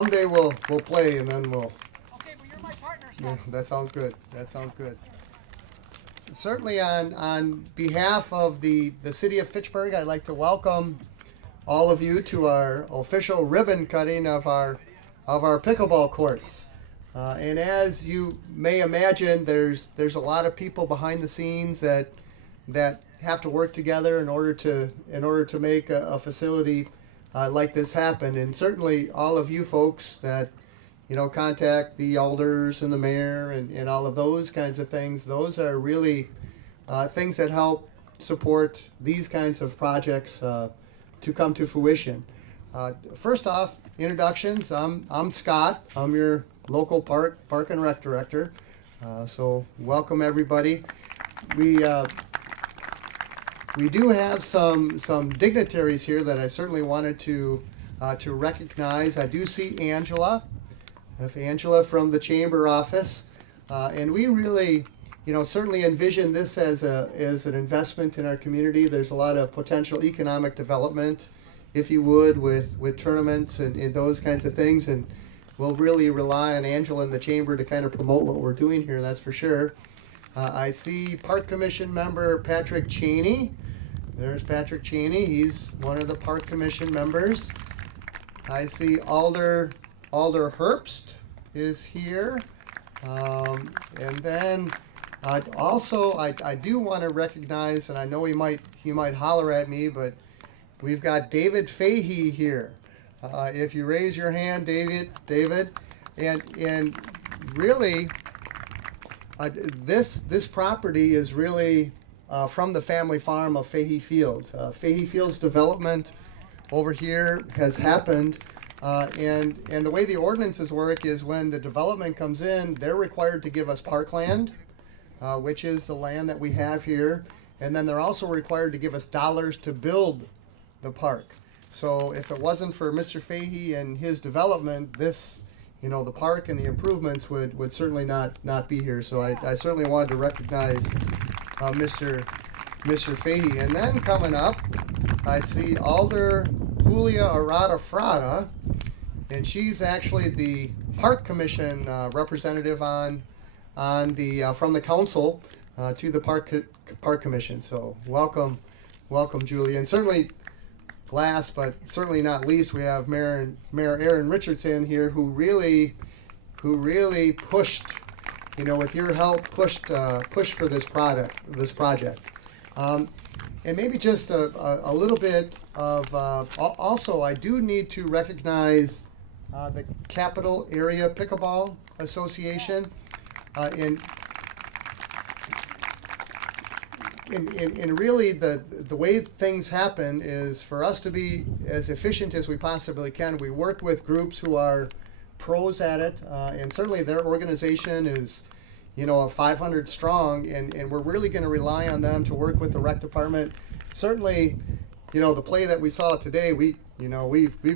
Someday we'll play and then we'll. Okay, but you're my partner, Yeah, Scott. that sounds good. That sounds good. Certainly, on behalf of the city of Fitchburg, I'd like to welcome all of you to our official ribbon cutting of our pickleball courts. And as you may imagine, there's a lot of people behind the scenes that have to work together in order to make a facility like this happen. And certainly, all of you folks that contact the elders and the mayor and all of those kinds of things. Those are really things that help support these kinds of projects to come to fruition. First off, introductions. I'm Scott. I'm your local park and rec director. So welcome everybody. We do have some dignitaries here that I certainly wanted to recognize. I do see Angela. Angela from the chamber office, and we really, certainly envision this as an investment in our community. There's a lot of potential economic development, if you would, with tournaments and those kinds of things, and we'll really rely on Angela and the chamber to kind of promote what we're doing here. That's for sure. I see Park Commission member Patrick Cheney. There's Patrick Cheney. He's one of the Park Commission members. I see Alder Herbst is here, and then I do want to recognize, and I know he might holler at me, but we've got David Fahey here. If you raise your hand, David, and really, this property is really from the family farm of Fahey Fields. Fahey Fields development over here has happened. And the way the ordinances work is when the development comes in, they're required to give us parkland, which is the land that we have here. And then they're also required to give us dollars to build the park. So if it wasn't for Mr. Fahey and his development, this, the park and the improvements would certainly not be here. So I certainly wanted to recognize Mr. Fahey. And then coming up, I see Alder Julia Arata Frada, and she's actually the Park Commission representative on the from the council to the Park Commission. So welcome, Julia. And certainly, last but certainly not least, we have Mayor Aaron Richardson here, who really pushed, with your help, pushed for this project. And maybe just a little bit of, also I do need to recognize the Capital Area Pickleball Association. And really the way things happen is for us to be as efficient as we possibly can. We work with groups who are pros at it, and certainly their organization is 500 strong, and we're really going to rely on them to work with the rec department. Certainly, the play that we saw today, we've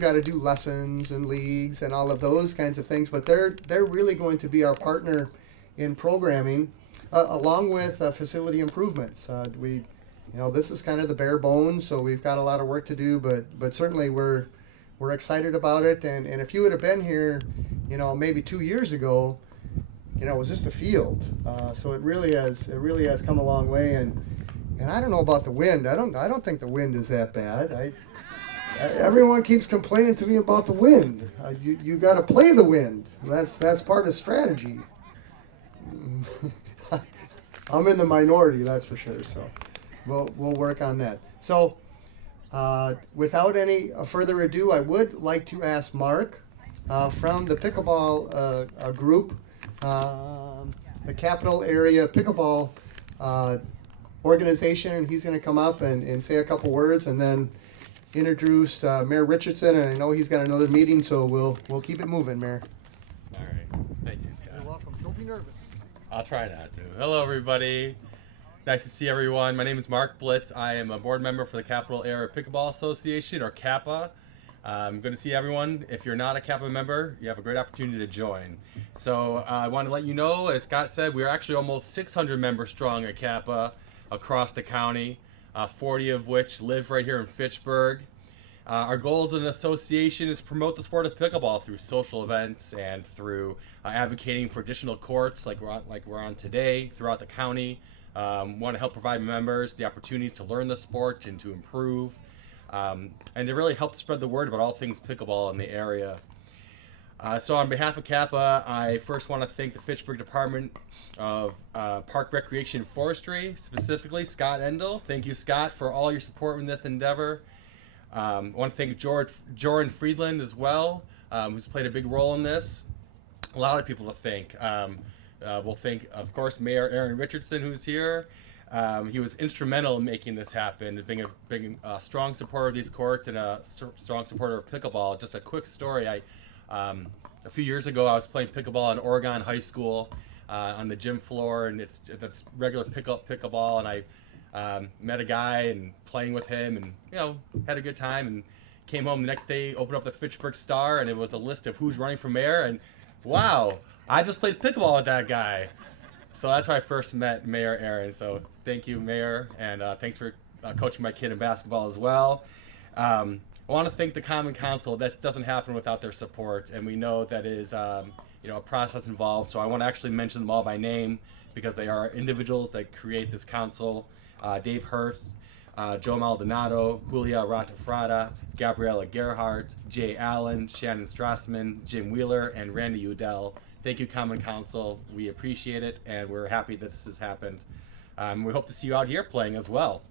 got to do lessons and leagues and all of those kinds of things, but they're really going to be our partner in programming, along with facility improvements. This is kind of the bare bones, so we've got a lot of work to do, but certainly we're excited about it. And if you would have been here, maybe 2 years ago, it was just a field. So it really has come a long way. And I don't know about the wind. I don't think the wind is that bad. Everyone keeps complaining to me about the wind. You got to play the wind. That's part of strategy. I'm in the minority, that's for sure. So we'll work on that. So without any further ado, I would like to ask Mark from the pickleball group. The Capital Area Pickleball organization, and he's going to come up and say a couple words, and then introduce Mayor Richardson. And I know he's got another meeting, so we'll keep it moving, Mayor. All right. Thank you, Scott. You're welcome. Don't be nervous. I'll try not to. Hello, everybody. Nice to see everyone. My name is Mark Blitz. I am a board member for the Capital Area Pickleball Association, or CAPA. I'm good to see everyone. If you're not a CAPA member, you have a great opportunity to join. So I want to let you know, as Scott said, we're actually almost 600 members strong at CAPA across the county, 40 of which live right here in Fitchburg. Our goal as an association is to promote the sport of pickleball through social events and through advocating for additional courts like we're on today throughout the county. Want to help provide members the opportunities to learn the sport and to improve, and to really help spread the word about all things pickleball in the area. So on behalf of Kappa, I first want to thank the Fitchburg Department of Park Recreation and Forestry, specifically Scott Endel. Thank you, Scott, for all your support in this endeavor. I want to thank Jordan Friedland as well, who's played a big role in this. A lot of people to thank. We'll thank, of course, Mayor Aaron Richardson, who's here. He was instrumental in making this happen, being a strong supporter of these courts and a strong supporter of pickleball. Just a quick story. A few years ago, I was playing pickleball in Oregon High School on the gym floor, and that's regular pickleball. And I met a guy and playing with him, and had a good time. And came home the next day, opened up the Fitchburg Star, and it was a list of who's running for mayor. And wow, I just played pickleball with that guy. So that's how I first met Mayor Aaron. So thank you, Mayor, and thanks for coaching my kid in basketball as well. I want to thank the Common Council. This doesn't happen without their support, and we know that is a process involved. So I want to actually mention them all by name because they are individuals that create this council. Dave Hurst, Joe Maldonado, Julia Ratafrada, Gabriella Gerhardt, Jay Allen, Shannon Strassman, Jim Wheeler, and Randy Udell. Thank you, Common Council. We appreciate it, and we're happy that this has happened. We hope to see you out here playing as well.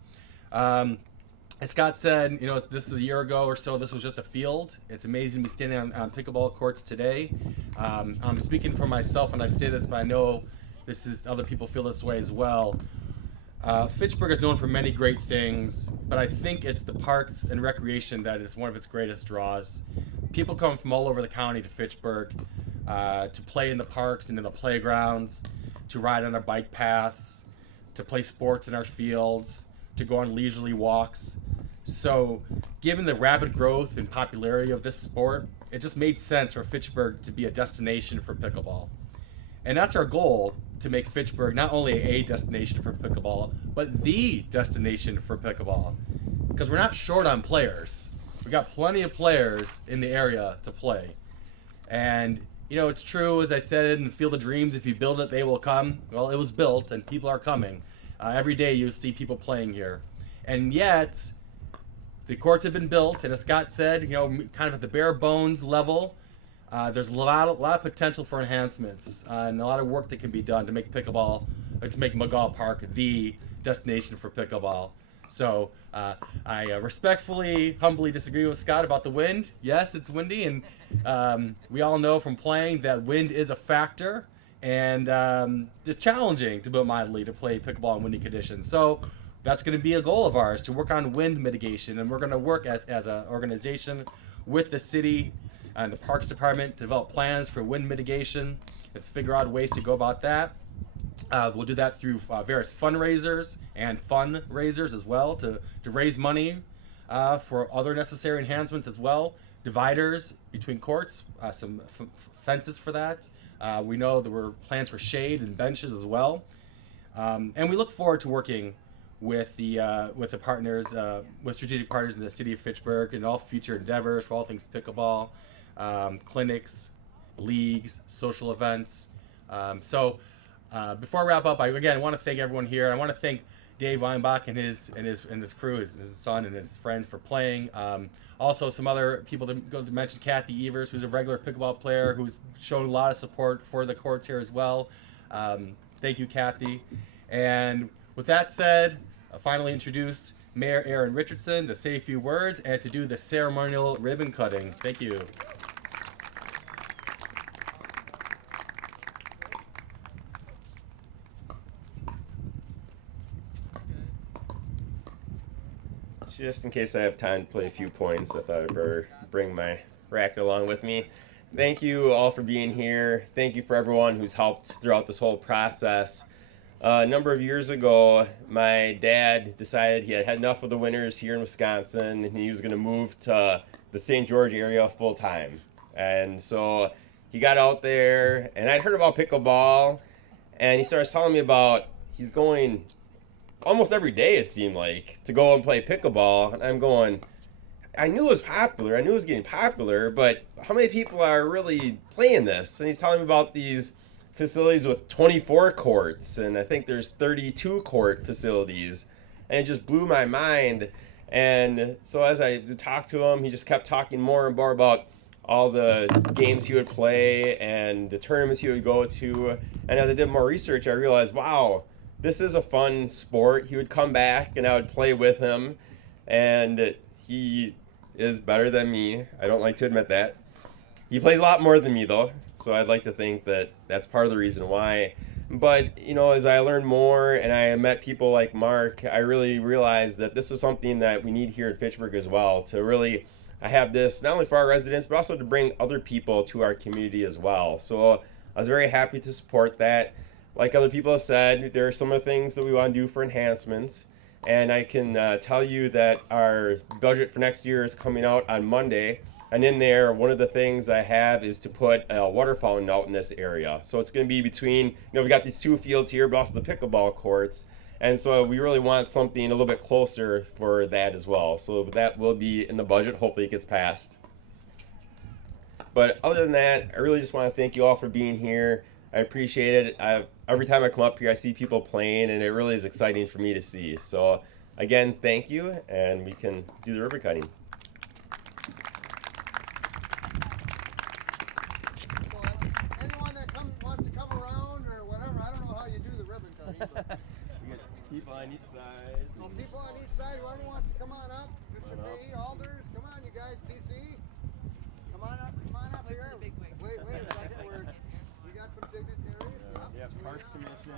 As Scott said, this is a year ago or so. This was just a field. It's amazing to be standing on pickleball courts today. I'm speaking for myself when I say this, but I know other people feel this way as well. Fitchburg is known for many great things, but I think it's the parks and recreation that is one of its greatest draws. People come from all over the county to Fitchburg to play in the parks and in the playgrounds, to ride on our bike paths, to play sports in our fields, to go on leisurely walks. So, given the rapid growth and popularity of this sport, it just made sense for Fitchburg to be a destination for pickleball. And that's our goal, to make Fitchburg not only a destination for pickleball, but the destination for pickleball. Because we're not short on players. We got plenty of players in the area to play. And, it's true, as I said in Field of Dreams, if you build it, they will come. Well, it was built, and people are coming. Every day you see people playing here. And yet, the courts have been built, and as Scott said, kind of at the bare bones level, there's a lot of potential for enhancements and a lot of work that can be done to make McGaw Park the destination for pickleball. So I respectfully, humbly disagree with Scott about the wind. Yes, it's windy, and we all know from playing that wind is a factor, and it's challenging, to put it mildly, to play pickleball in windy conditions. So that's going to be a goal of ours, to work on wind mitigation, and we're going to work as an organization with the city and the Parks Department to develop plans for wind mitigation and figure out ways to go about that. We'll do that through various fundraisers and fundraisers as well to raise money for other necessary enhancements as well. Dividers between courts, some fences for that. We know there were plans for shade and benches as well. And we look forward to working with the partners, with strategic partners in the city of Fitchburg and all future endeavors for all things pickleball, clinics, leagues, social events. Before I wrap up, I want to thank everyone here. I want to thank Dave Weinbach and his crew, his son and his friends for playing. Also, some other people to mention: Kathy Evers, who's a regular pickleball player, who's shown a lot of support for the courts here as well. Thank you, Kathy. And with that said, I'll finally introduce Mayor Aaron Richardson to say a few words and to do the ceremonial ribbon cutting. Thank you. Just in case I have time to play a few points, I thought I'd better bring my racket along with me. Thank you all for being here. Thank you for everyone who's helped throughout this whole process. A number of years ago, my dad decided he had had enough of the winters here in Wisconsin, and he was going to move to the St. George area full time. And so he got out there, and I'd heard about pickleball, and he started telling me about he's going almost every day, it seemed like, to go and play pickleball. And I'm going, I knew it was popular. I knew it was getting popular, but how many people are really playing this? And he's telling me about these facilities with 24 courts, and I think there's 32 court facilities, and it just blew my mind. And so as I talked to him, he just kept talking more and more about all the games he would play and the tournaments he would go to. And as I did more research, I realized, wow, this is a fun sport. He would come back and I would play with him, and he is better than me. I don't like to admit that. He plays a lot more than me, though, so I'd like to think that that's part of the reason why. But, you know, as I learned more and I met people like Mark, I really realized that this is something that we need here in Fitchburg as well, to really have this not only for our residents, but also to bring other people to our community as well. So I was very happy to support that. Like other people have said, there are some of the things that we want to do for enhancements. And I can tell you that our budget for next year is coming out on Monday. And in there, one of the things I have is to put a water fountain out in this area. So it's going to be between, we got these 2 fields here, but also the pickleball courts. And so we really want something a little bit closer for that as well. So that will be in the budget. Hopefully it gets passed. But other than that, I really just want to thank you all for being here. I appreciate it. Every time I come up here, I see people playing, and it really is exciting for me to see. So again, thank you, and we can do the ribbon cutting. Anyone that wants to come around or whatever, I don't know how you do the ribbon cutting. But We got people on each side. so people on each side, whoever wants to come on up, Mr. B, Alders, come on, you guys, PC, come on up here. Wait a second, we got some dignitaries. Yeah, Parks Commission.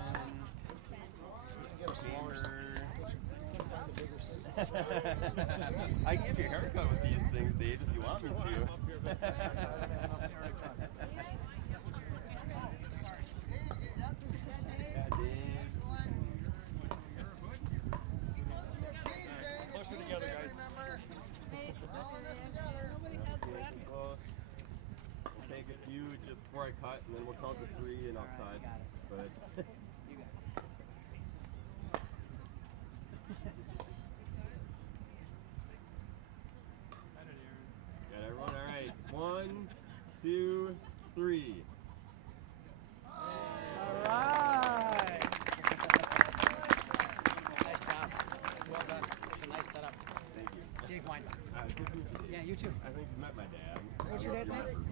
I can give you a haircut with these things, Dave, if you want me to. Closer together, guys. All in this together. We'll take a few just before I cut, and then we'll count to 3 and outside. But got everyone? All right. 1, 2, 3. All right. Nice job. Well done. It's a nice setup. Thank you. Jake Wine. Good to meet you, Dave. Yeah, you too. I think you met my dad. What's your dad's name?